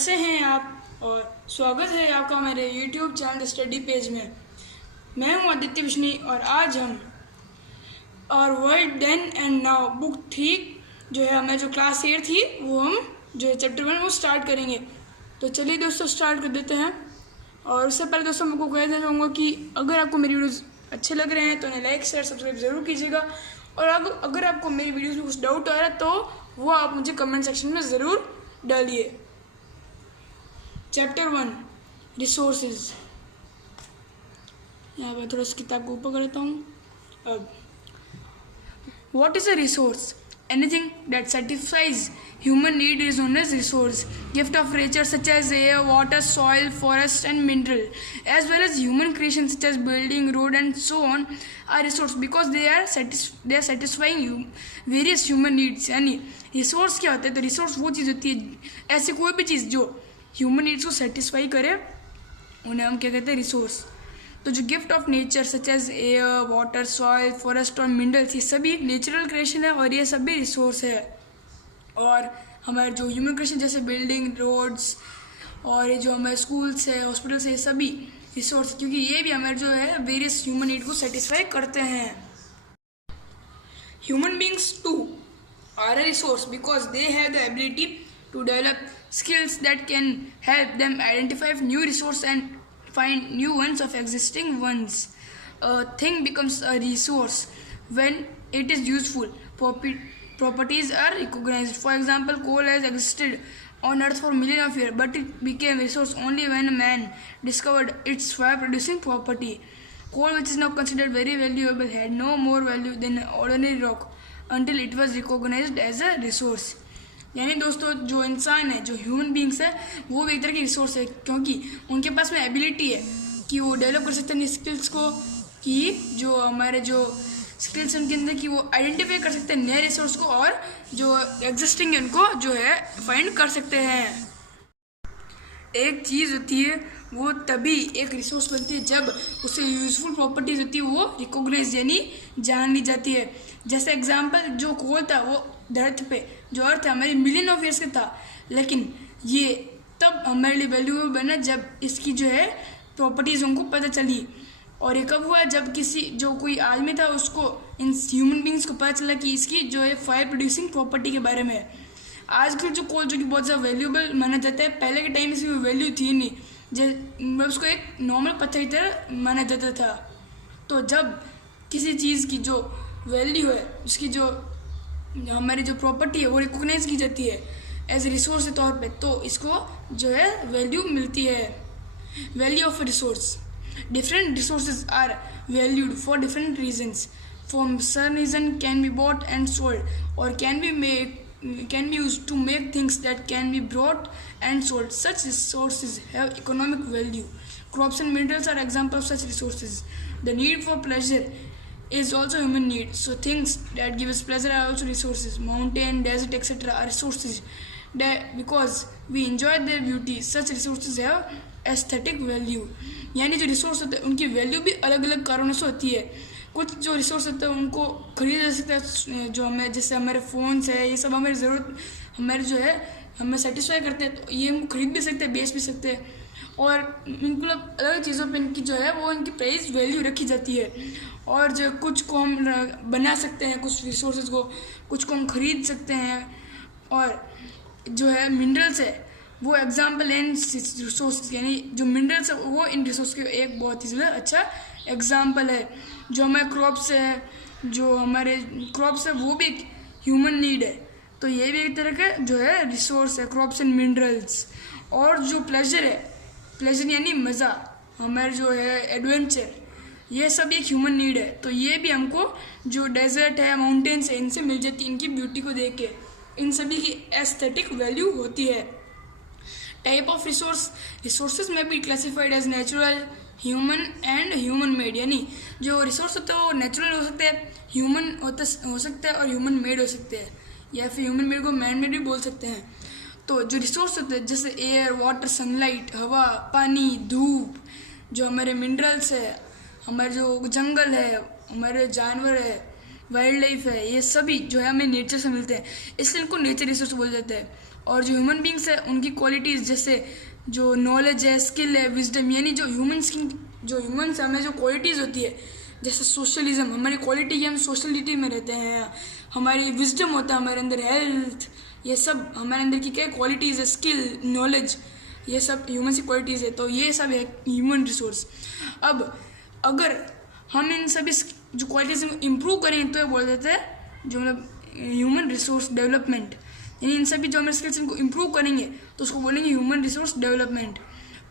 कैसे हैं आप और स्वागत है आपका मेरे YouTube चैनल स्टडी पेज में। मैं हूं आदित्य विष्णी और आज हम और world then and now book 3 जो है हमें जो क्लास 8 थी वो हम जो है चैप्टर 1 वो स्टार्ट करेंगे। तो चलिए दोस्तों स्टार्ट कर देते हैं। और उससे पहले दोस्तों मैं आपको कह देना चाहूँगा कि अगर आपको मेरी वीडियोज़ अच्छे लग रहे हैं तो उन्हें लाइक शेयर सब्सक्राइब ज़रूर कीजिएगा। और अगर आपको मेरी वीडियोज़ में कुछ डाउट आ रहा है तो वो आप मुझे कमेंट सेक्शन में ज़रूर डालिए। Chapter 1 resources. यहाँ पर थोड़ा इस किताब को ऊपर करता हूँ। अब what is a resource? Anything that satisfies human need is known as resource. Gift of nature such as air, water, soil, forest and mineral, as well as human creation such as building, road and so on are resource because they are satisfying various human needs. यानी resource क्या होता है? तो resource वो चीज़ होती है, ऐसी कोई भी चीज़ जो ह्यूमन नीड्स को सेटिस्फाई करे उन्हें हम क्या कहते हैं? रिसोर्स। तो जो gift of nature such as air, water, soil, forest और मिनरल्स ये सभी नेचुरल क्रिएशन है और ये सभी रिसोर्स है। और हमारे जो ह्यूमन क्रिएशन जैसे बिल्डिंग, रोड्स और ये जो हमारे स्कूल्स है, हॉस्पिटल्स है, ये सभी रिसोर्स, क्योंकि ये भी हमारे जो है वेरियस ह्यूमन नीड को सेटिस्फाई करते हैं। Human beings too are a resource because they have the ability to develop skills that can help them identify new resources and find new ones of existing ones. A thing becomes a resource when it is useful. Properties are recognized. For example, coal has existed on Earth for millions of years, but it became a resource only when man discovered its fire-producing property. Coal, which is now considered very valuable, had no more value than ordinary rock until it was recognized as a resource. यानी दोस्तों जो इंसान है, जो human beings है, वो भी एक तरह की रिसोर्स है क्योंकि उनके पास में एबिलिटी है कि वो डेवलप कर सकते हैं स्किल्स को, कि जो हमारे जो स्किल्स उनके अंदर की वो आइडेंटिफाई कर सकते हैं नए रिसोर्स को और जो एग्जिस्टिंग है उनको जो है फाइंड कर सकते हैं। एक चीज़ होती है वो तभी एक रिसोर्स बनती है जब उससे यूजफुल प्रॉपर्टीज होती है वो रिकॉग्नाइज यानी जान ली जाती है। जैसे एग्जांपल जो कोल था वो अर्थ पे जो अर्थ है हमारी मिलियन ऑफ ईयर्स का था, लेकिन ये तब हमारे लिए वैल्यूएबल बना जब इसकी जो है प्रॉपर्टीज़ उनको पता चली। और ये कब हुआ? जब किसी जो कोई आदमी था उसको इन ह्यूमन बींग्स को पता चला कि इसकी जो है फायर प्रोड्यूसिंग प्रॉपर्टी के बारे में। आजकल जो कोल जो कि बहुत ज़्यादा वैल्यूएबल माना जाता है, पहले के टाइम में इसकी वैल्यू थी नहीं, जब उसको एक नॉर्मल पत्थर की तरह माना जाता था। तो जब किसी चीज़ की जो वैल्यू है, उसकी जो हमारी जो प्रॉपर्टी है वो रिकॉग्नाइज की जाती है एज ए रिसोर्स के तौर पे, तो इसको जो है वैल्यू मिलती है। Value of resource. Different resources are valued for different reasons. For some reason can be bought and sold or can be used to make things that can be bought and sold. Such resources have economic value. Crops and minerals are examples of such resources. The need for pleasure is also human need. So things that give us pleasure are also resources. Mountain, desert, etc. are resources because we enjoy their beauty. Such resources have aesthetic value. यानी जो resource होते हैं उनकी value भी अलग अलग कारणों से होती है। कुछ जो रिसोर्स होते हैं उनको खरीदा जा सकता है, जो हमें जैसे हमारे फ़ोन्स है, ये सब हमारी ज़रूरत हमारे जो है हमें सेटिस्फाई करते हैं, तो ये हम खरीद भी सकते हैं, बेच भी सकते हैं। और इनको अलग चीज़ों पे इनकी जो है वो इनकी प्राइस वैल्यू रखी जाती है। और जो कुछ को हम बना सकते हैं, कुछ रिसोर्सेज को, कुछ को हम खरीद सकते हैं। और जो है मिनरल्स है वो एग्जाम्पल इन रिसोर्स, यानी जो मिनरल्स है वो इन रिसोर्स के एक बहुत ही अच्छा एग्जाम्पल है। जो हमारे क्रॉप्स है, जो हमारे क्रॉप्स है वो भी एक ह्यूमन नीड है, तो ये भी एक तरह का जो है रिसोर्स है, क्रॉप्स एंड मिनरल्स। और जो प्लेजर है, प्लेजर यानी मज़ा, हमारे जो है एडवेंचर, ये सब एक ह्यूमन नीड है, तो ये भी हमको जो डेजर्ट है, माउंटेन्स है, इनसे मिल जाती है, इनकी ब्यूटी को देख के इन सभी की एस्थेटिक वैल्यू होती है। टाइप ऑफ रिसोर्सेज में भी classified as natural, human and human made. यानी जो रिसोर्स होते हैं वो नेचुरल हो सकते हैं, ह्यूमन हो सकते हैं और ह्यूमन मेड हो सकते हैं, या फिर ह्यूमन मेड को मैन मेड भी बोल सकते हैं। तो जो रिसोर्स होते हैं जैसे एयर, वाटर, सनलाइट, हवा, पानी, धूप, जो हमारे मिनरल्स है, हमारे जो जंगल है, हमारे जानवर है, वाइल्ड लाइफ है, ये सभी जो है हमें नेचर से मिलते हैं, इसलिए इनको नेचर रिसोर्स बोल जाते हैं। और जो ह्यूमन बींग्स है उनकी क्वालिटीज़ जैसे जो नॉलेज है, स्किल है, विजडम, यानी जो ह्यूमन्स हमें जो क्वालिटीज़ होती है, जैसे सोशलिज्म हमारी क्वालिटी की, हम सोशलिटी में रहते हैं, हमारी विजडम होता है हमारे अंदर, हेल्थ, ये सब हमारे अंदर की क्या क्वालिटीज़ है, स्किल, नॉलेज, ये सब ह्यूमन की क्वालिटीज़ है। तो ये सब है ह्यूमन रिसोर्स। अब अगर हम इन सभी जो क्वालिटीज़ को इम्प्रूव करें तो ये बोल देते हैं जो मतलब ह्यूमन रिसोर्स डेवलपमेंट, यानी इन सभी जो हमारे स्किल्स इनको इम्प्रूव करेंगे तो उसको बोलेंगे ह्यूमन रिसोर्स डेवलपमेंट।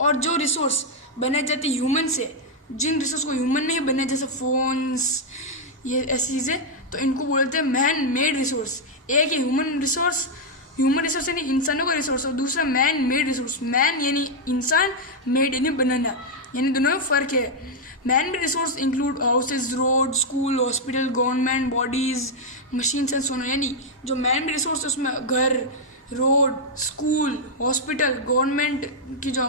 और जो रिसोर्स बनाए जाते हैं ह्यूमन से, जिन रिसोर्स को ह्यूमन नहीं बने, जैसे फोन्स, ये ऐसी चीज़ें, तो इनको बोलते हैं मैन मेड रिसोर्स। एक है ह्यूमन रिसोर्स यानी इंसानों का रिसोर्स, और दूसरा मैन मेड रिसोर्स। मैन यानी इंसान, मेड यानी बनाना, यानी दोनों में फ़र्क है। Man made resource include houses, road, school, hospital, government bodies, machines and so on. यानी जो मैन मेड रिसोर्स है उसमें घर, रोड, स्कूल, हॉस्पिटल, गवर्नमेंट की जो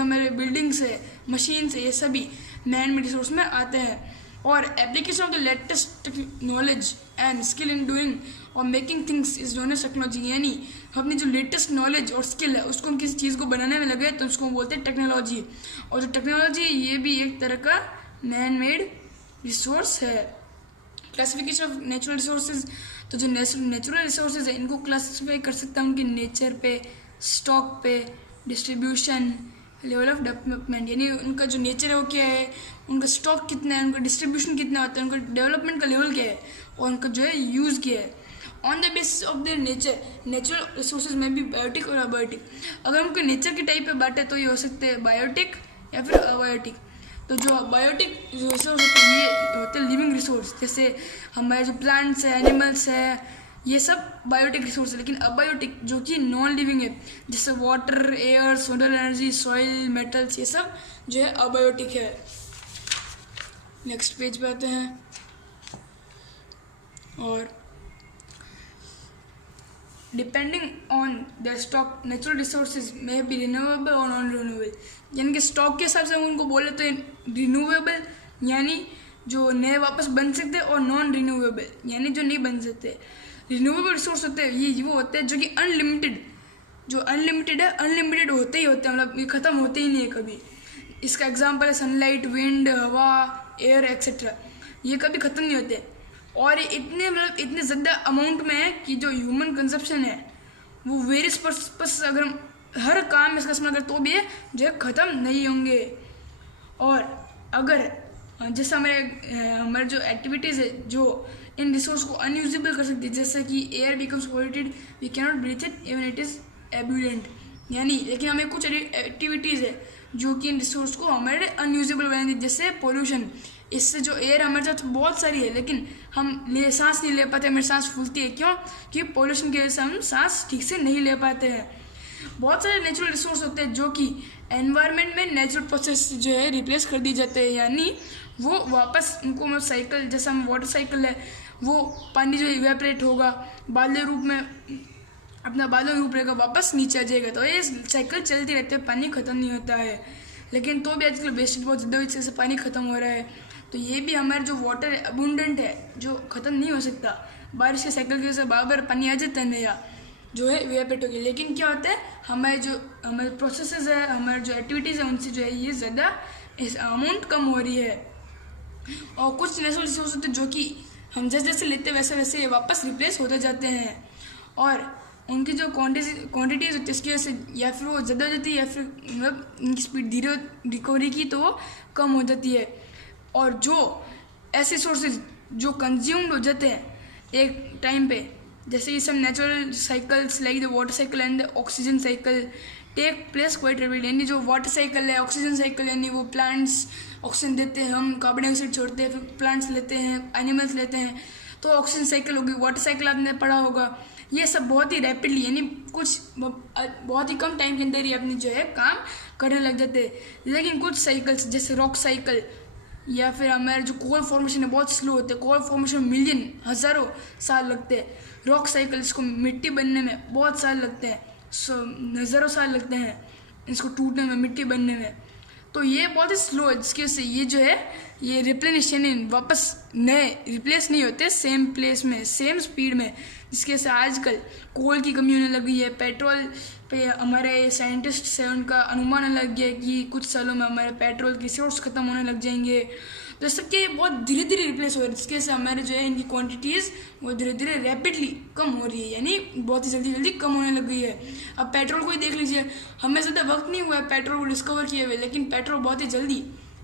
हमारे बिल्डिंग्स है, मशीन्स है, ये सभी मैन मेड रिसोर्स में आते हैं। और application of the latest knowledge and skill in doing or making things is known as technology. यानी अपनी जो लेटेस्ट नॉलेज और स्किल है उसको हम किसी चीज़ को बनाने में लगे तो उसको बोलते हैं टेक्नोलॉजी। और जो टेक्नोलॉजी ये भी एक तरह का मैन मेड रिसोर्स है। क्लासिफिकेशन ऑफ नेचुरल रिसोर्सेज, तो जो नेचुरल रिसोर्सेज है इनको क्लासिफाई कर सकते हैं उनके नेचर पे, स्टॉक पे, डिस्ट्रीब्यूशन, लेवल ऑफ डेवलपमेंट, यानी उनका जो नेचर है वो क्या है, उनका स्टॉक कितना है, उनका डिस्ट्रीब्यूशन कितना होता है, उनका डेवलपमेंट का लेवल क्या है, और उनका जो है यूज़ क्या है। On the basis of their nature, natural resources में भी बायोटिक और अबायोटिक। अगर उनके नेचर के टाइप पे बांटे तो ये हो सकते हैं बायोटिक या फिर अबायोटिक। तो जो बायोटिक रिसोर्स होते हैं ये होते हैं लिविंग रिसोर्स, जैसे हमारे जो प्लांट्स है, एनिमल्स है, ये सब बायोटिक रिसोर्स है। लेकिन अबायोटिक जो कि नॉन लिविंग है, जैसे water, air, solar energy, soil, metals, ये सब जो है अबायोटिक है। नेक्स्ट पेज पे आते हैं। और depending on the stock natural resources में बी रिन्यूएबल और नॉन रिन्यूएबल, यानी कि स्टॉक के हिसाब से हम उनको बोले तो रिन्यूएबल यानी जो नए वापस बन सकते हैं, और नॉन रिन्यूएबल यानी जो नहीं बन सकते। रिन्यूएबल रिसोर्स होते हैं ये वो होते हैं जो कि अनलिमिटेड, जो अनलिमिटेड है, अनलिमिटेड होते ही होते हैं, मतलब ये ख़त्म होते ही नहीं है कभी। इसका एग्जांपल है सनलाइट, विंड, हवा, एयर एक्सेट्रा, ये कभी ख़त्म नहीं होते। और ये इतने ज़्यादा अमाउंट में है कि जो ह्यूमन कंजप्शन है वो वेरियस पर्पस, अगर हम हर काम में इसका इस्तेमाल करें तो भी ये जो है ख़त्म नहीं होंगे। और अगर जैसे हमारे जो एक्टिविटीज़ है जो इन रिसोर्स को अनयूजेबल कर सकती है, जैसे कि air becomes polluted, we can not breathe it even it is abundant, यानी लेकिन हमें कुछ एक्टिविटीज़ है जो कि इन रिसोर्स को हमारे अनयूजेबल बना देती है, जैसे पोल्यूशन। इससे जो एयर हमारे साथ बहुत सारी है लेकिन हम सांस नहीं ले पाते, हमारी सांस फूलती है, क्यों? क्योंकि पोल्यूशन की वजह से हम सांस ठीक से नहीं ले पाते हैं। बहुत सारे नेचुरल रिसोर्स होते हैं जो कि एनवायरनमेंट में नेचुरल प्रोसेस जो है रिप्लेस कर दी जाते हैं, यानी वो वापस उनको मतलब साइकिल, जैसे हम वाटर साइकिल है, वो पानी जो इवेपरेट होगा बादल रूप में, अपना बादल रूप रहेगा, वापस नीचे आ जाएगा। तो ये साइकिल चलती रहती है, पानी ख़त्म नहीं होता है। लेकिन तो भी आजकल वेस्टेज बहुत ज़्यादा हुई से पानी ख़त्म हो रहा है। तो ये भी हमारा जो वाटर अबुंडेंट है जो ख़त्म नहीं हो सकता, बारिश के साइकिल की वजह से बार पानी आ जाता है नया जो है इवेपरेट हो गया। लेकिन क्या होता है, हमारे प्रोसेसेस है, हमारे जो एक्टिविटीज़ है उनसे जो है ये ज़्यादा अमाउंट कम हो रही है। और कुछ नेचुरल रिसोर्स होते हैं जो कि हम जैसे जैसे लेते हैं वैसे वैसे ये वापस रिप्लेस होते जाते हैं, और उनकी जो क्वांटिटीज़ होती है उसकी वजह से या फिर वो ज़्यादा हो जाती है या फिर मतलब उनकी स्पीड धीरे रिकवरी की तो वो कम हो जाती है। और जो ऐसे सोर्सेज जो कंज्यूम्ड हो जाते हैं एक टाइम पे, जैसे ये सब natural cycles like the water cycle and the oxygen cycle take place quite rapidly, यानी जो वाटर साइकिल है, ऑक्सीजन साइकिल, यानी वो प्लांट्स ऑक्सीजन देते हैं, हम कार्बन डाइऑक्साइड छोड़ते हैं, फिर प्लांट्स लेते हैं, एनिमल्स लेते हैं, तो ऑक्सीजन साइकिल होगी। वाटर साइकिल आपने पढ़ा होगा। ये सब बहुत ही रैपिडली यानी कुछ बहुत ही कम टाइम के अंदर ही अपनी जो है काम करने लग जाते हैं। लेकिन कुछ साइकिल्स जैसे रॉक साइकिल या फिर हमारे जो कोल फॉर्मेशन है बहुत स्लो होते हैं, कोल फॉर्मेशन मिलियन हज़ारों साल लगते हैं। रॉक साइकिल इसको मिट्टी बनने में बहुत साल लगते हैं, हज़ारों साल लगते हैं इसको टूटने में, मिट्टी बनने में। तो ये बहुत ही स्लो है, जिसकी वजह से ये जो है ये रिप्लेनिश यानी वापस नए रिप्लेस नहीं होते सेम प्लेस में सेम स्पीड में, जिसकी वजह से आजकल कोल की कमी होने लगी है। पेट्रोल पे हमारे साइंटिस्ट है उनका अनुमान लग गया है कि कुछ सालों में हमारे पेट्रोल की सोर्स खत्म होने लग जाएंगे। तो सबके ये बहुत धीरे धीरे रिप्लेस हो रहे हैं, जिसकी वजह से हमारे जो है इनकी क्वांटिटीज़ वो धीरे धीरे रैपिडली कम हो रही है, यानी बहुत ही जल्दी जल्दी कम होने लग गई है। अब पेट्रोल को ही देख लीजिए, हमें ज़्यादा वक्त नहीं हुआ है पेट्रोल को डिस्कवर किए हुए, लेकिन पेट्रोल बहुत ही जल्दी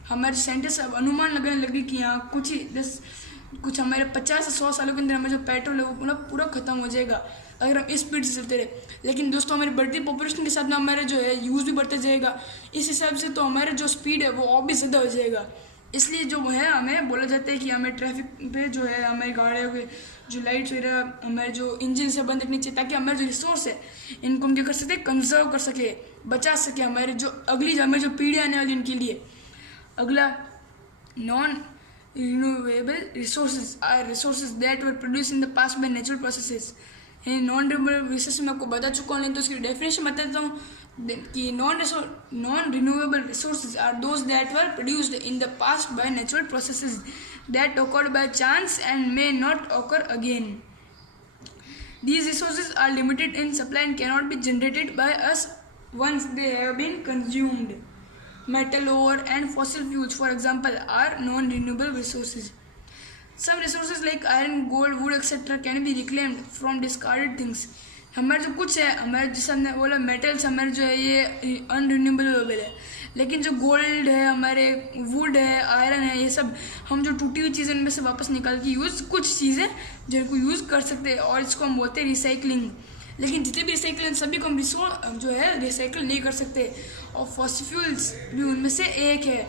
हमारे साइंटिस्ट अब अनुमान लगाने लगे कि यहाँ कुछ हमारे 50 से 100 सालों के अंदर हमारा जो पेट्रोल है वो पूरा खत्म हो जाएगा अगर हम इस स्पीड से चलते रहे। लेकिन दोस्तों हमारी बढ़ती पॉपुलेशन के साथ में हमारा जो है यूज़ भी बढ़ता जाएगा, इस हिसाब से तो हमारा जो स्पीड है वो और भी ज़्यादा हो जाएगा। इसलिए जो है हमें बोला जाता है कि हमें ट्रैफिक पे जो है हमारी गाड़ियों के जो लाइट्स वगैरह हमारे जो इंजन से बंद रखनी चाहिए, ताकि हमारे जो रिसोर्स है इनको हम क्या कर सकते हैं, कंजर्व कर सके, बचा सके हमारे जो हमारी जो पीढ़ी आने वाली उनके लिए। अगला, non renewable resources are resources that were produce in the past by natural processes. Non renewable resource मैं आपको बता चुका हूँ, लेकिन तो उसकी डेफिनेशन बता देता हूँ कि non renewable resources are those that were produced in the past by natural processes that occurred by chance and may not occur again. These resources are limited in supply and cannot be generated by us once they have been consumed. Metal ore and fossil fuels, for example, are non-renewable resources. Some resources like iron, gold, wood, etc. can be reclaimed from discarded things. हमारे जो कुछ है, हमारे जैसे हमने बोला metals हमारे जो है ये अनरिन्यूएबल है, लेकिन जो गोल्ड है, हमारे वुड है, आयरन है, ये सब हम जो टूटी हुई चीज़ें इनमें से वापस निकाल के कुछ चीज़ें जिनको यूज़ कर सकते हैं, और इसको हम बोलते हैं रिसाइकलिंग। लेकिन जितने भी रिसाइकल सभी को हम जो है रिसाइकल नहीं कर सकते, और फॉसिल फ्यूल्स भी उनमें से एक है।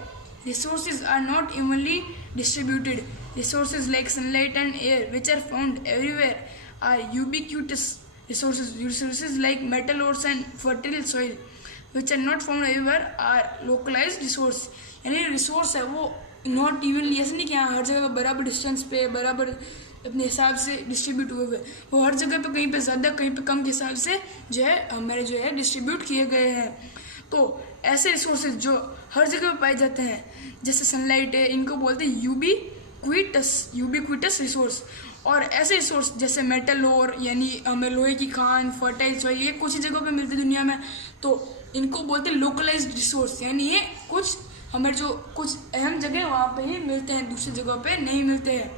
Resources are not evenly distributed. Resources like sunlight and air which are found everywhere are ubiquitous resources like metal ores and fertile soil which are not found everywhere are localized resource। यानी resource है वो not evenly, ऐसे नहीं कि हाँ हर जगह पे बराबर डिस्टेंस पे बराबर अपने हिसाब से डिस्ट्रीब्यूट हुए हुए, वो हर जगह पे कहीं पे ज़्यादा कहीं पे कम के हिसाब से जो है हमारे जो है डिस्ट्रीब्यूट किए गए हैं। तो ऐसे रिसोर्सेज जो हर जगह पे पाए जाते हैं जैसे सनलाइट है, इनको बोलते हैं यूबिक्विटस रिसोर्स। और ऐसे रिसोर्स जैसे मेटल ओर यानी हमें लोहे की खान, फर्टाइल सॉइल, ये कुछ ही जगहों पे मिलते हैं दुनिया में, तो इनको बोलते हैं लोकलाइज्ड रिसोर्स। यानी ये कुछ हमारे जो कुछ अहम जगह वहाँ पे ही मिलते हैं, दूसरी जगहों पे नहीं मिलते हैं।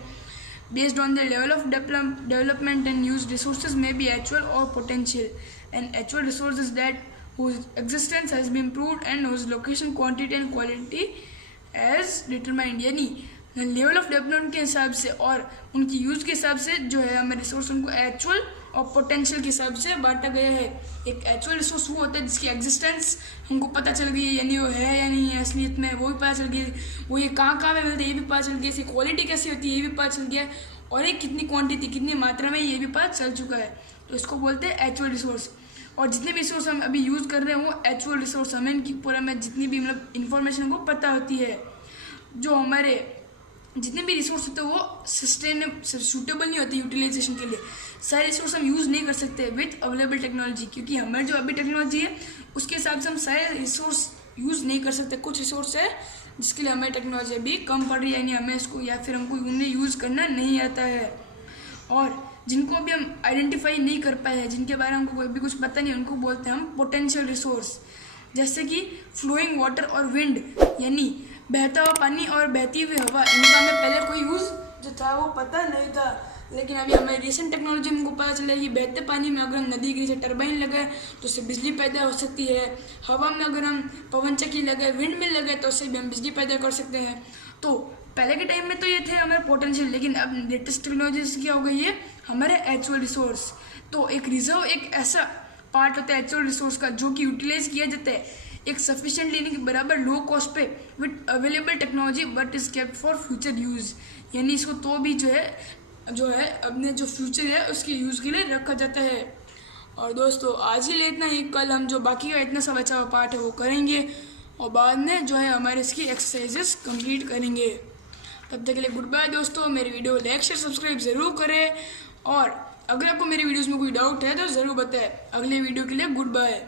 Based on the level of development and use resources में बी एक्चुअल और potential, and actual resources that whose existence has been proved and whose location, quantity and quality as determined। यानी लेवल ऑफ डेवलपमेंट के हिसाब से और उनकी use के हिसाब से जो है हमारे रिसोर्स उनको एक्चुअल और पोटेंशियल के हिसाब से बांटा गया है। एक एक्चुअल रिसोर्स वो होता है जिसकी एग्जिस्टेंस हमको पता चल गई है, यानी वो है या नहीं है असलियत में, वो भी पता चल गया, वो ये कहाँ में मिलते हैं ये भी पता चल गया, इसकी क्वालिटी कैसी होती है ये भी पता चल गया, और ये कितनी क्वान्टिटी कितनी मात्रा में ये भी पता चल चुका है। तो इसको बोलते हैं एक्चुअल रिसोर्स। और जितने भी रिसोर्स हम अभी यूज़ कर रहे हैं वो एक्चुअल रिसोर्स, हमें इनकी पूरा में जितनी भी मतलब इन्फॉर्मेशन हमको पता होती है। जो हमारे जितने भी रिसोर्स होते हैं वो सूटेबल नहीं होते यूटिलाइजेशन के लिए। सारे रिसोर्स हम यूज़ नहीं कर सकते विथ अवेलेबल टेक्नोलॉजी, क्योंकि हमारे जो अभी टेक्नोलॉजी है उसके हिसाब से हम सारे रिसोर्स यूज़ नहीं कर सकते। कुछ रिसोर्स है जिसके लिए हमारी टेक्नोलॉजी अभी कम पड़ रही है, यानी हमें इसको या फिर हमको उन्हें यूज़ करना नहीं आता है, और जिनको अभी हम आइडेंटिफाई नहीं कर पाए हैं, जिनके बारे में हमको अभी कुछ पता नहीं, उनको बोलते हैं हम पोटेंशियल रिसोर्स। जैसे कि फ्लोइंग वाटर और विंड, यानी बहता हुआ पानी और बहती हुई हवा, इनका हमें पहले कोई यूज़ जो था वो पता नहीं था, लेकिन अभी हमारी रिसेंट टेक्नोलॉजी में हमको पता चला कि बहते पानी में अगर हम नदी के नीचे टरबाइन लगाए तो उससे बिजली पैदा हो सकती है, हवा में अगर हम पवन चक्की लगाए, विंड मिल लगाए तो उससे भी हम बिजली पैदा कर सकते हैं। तो पहले के टाइम में तो ये थे हमारे पोटेंशियल, लेकिन अब लेटेस्ट टेक्नोलॉजी से क्या हो गई है हमारे एक्चुअल रिसोर्स। तो एक रिजर्व एक ऐसा पार्ट होता है एक्चुअल रिसोर्स का जो कि यूटिलाइज किया जाता है एक सफिशिएंट लेने के बराबर लो कॉस्ट पे with available technology but is kept for future use. यानी इसको तो भी जो है अपने जो फ्यूचर है उसके यूज़ के लिए रखा जाता है। और दोस्तों आज के लिए इतना ही, कल हम जो बाकी का इतना सा बचा हुआ पार्ट है वो करेंगे, और बाद में जो है हमारे इसकी एक्सरसाइजेस कंप्लीट करेंगे। तब तक के लिए गुड बाय दोस्तों। मेरी वीडियो लाइक शेयर सब्सक्राइब ज़रूर करें, और अगर आपको मेरी वीडियोज़ में कोई डाउट है तो ज़रूर बताएं। अगले वीडियो के लिए गुड बाय।